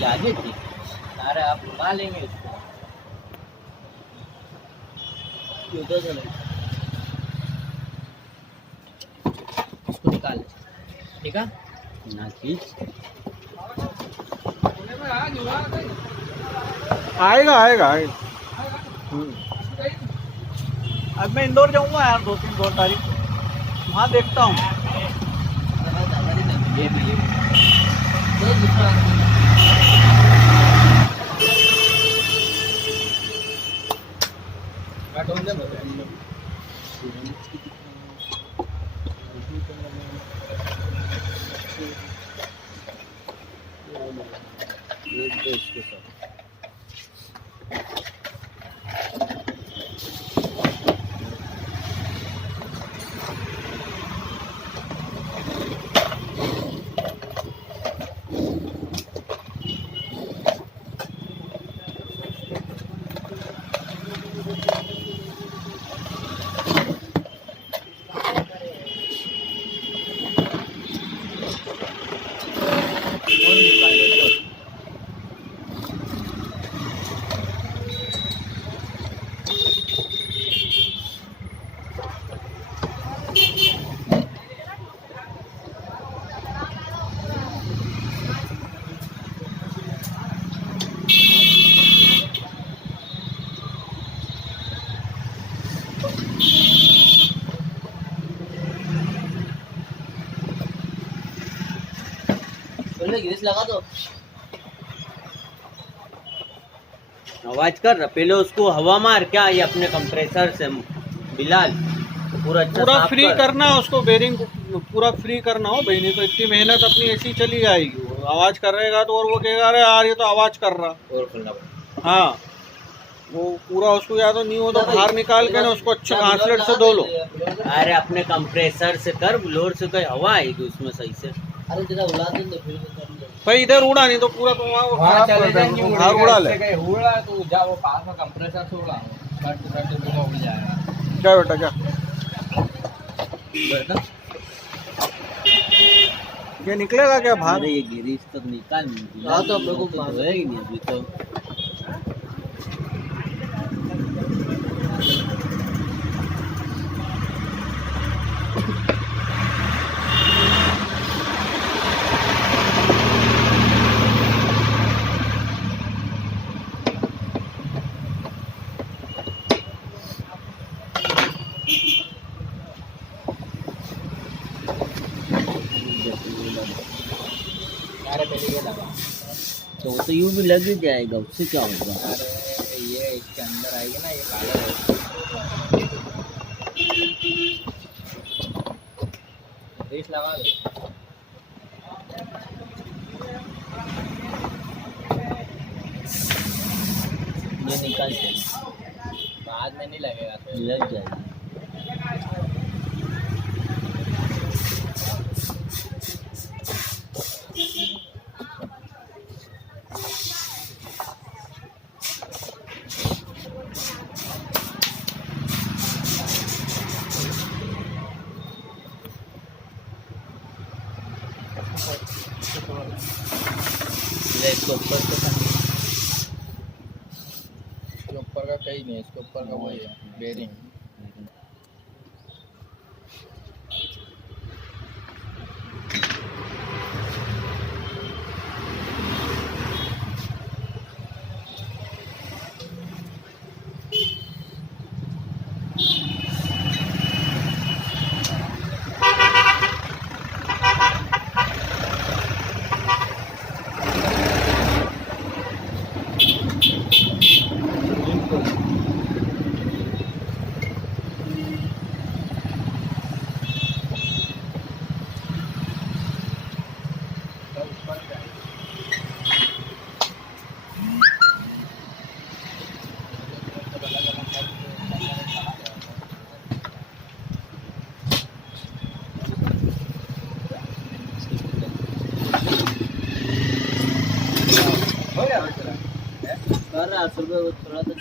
ये आगे थी। अरे आप घुमा लेंगे उसको। ये उधर से नहीं। इसको निकाल ठीक है ना खींच। आएगा आएगा आएगा। अब मैं इंदौर जाऊंगा यार 2 तारीख वहाँ देखता हूँ। ये भी इसके साथ ग्रीस लगा दो। आवाज कर रहा पहले उसको हवा मार। क्या ये अपने कंप्रेसर से बिलाल पूरा पूरा फ्री करना उसको, बेरिंग पूरा फ्री करना हो भाई, नहीं तो इतनी मेहनत अपनी ऐसी चली जाएगी। वो आवाज करेगा तो और वो कहेगा अरे यार ये तो आवाज कर रहा। और खुलना पड़ेगा। हाँ वो पूरा उसको या तो नहीं हो तो बाहर निकाल के ना उसको अच्छे घासलेट से धो लो। अरे अपने कंप्रेसर से कर, ब्लोअर से तो हवा आएगी उसमें सही से। अरे जरा उड़ा दे तो फिर भाई इधर उड़ा नहीं तो पूरा तो वहाँ खराब कर देंगे, बाहर उड़ा ले। उड़ा तो जा वो पास में कंप्रेसर से उड़ा पूरा उड़ जाएगा। क्या बेटा क्या ये निकलेगा क्या बाहर? ये गिरीश तक निकाल। हाँ तो अपने को होएगी नहीं अभी तो। तो वो तो यूं भी लग ही जाएगा, उससे क्या होगा। अरे ये इसके अंदर आएगी ना, ये काला ग्रीस लगा दो। ये निकल जाएगा, बाद में नहीं लगेगा तो लग जाएगा। इसके ऊपर का कहीं नहीं, इसके ऊपर का वही है बेरिंग। कर रहा थोड़ा तो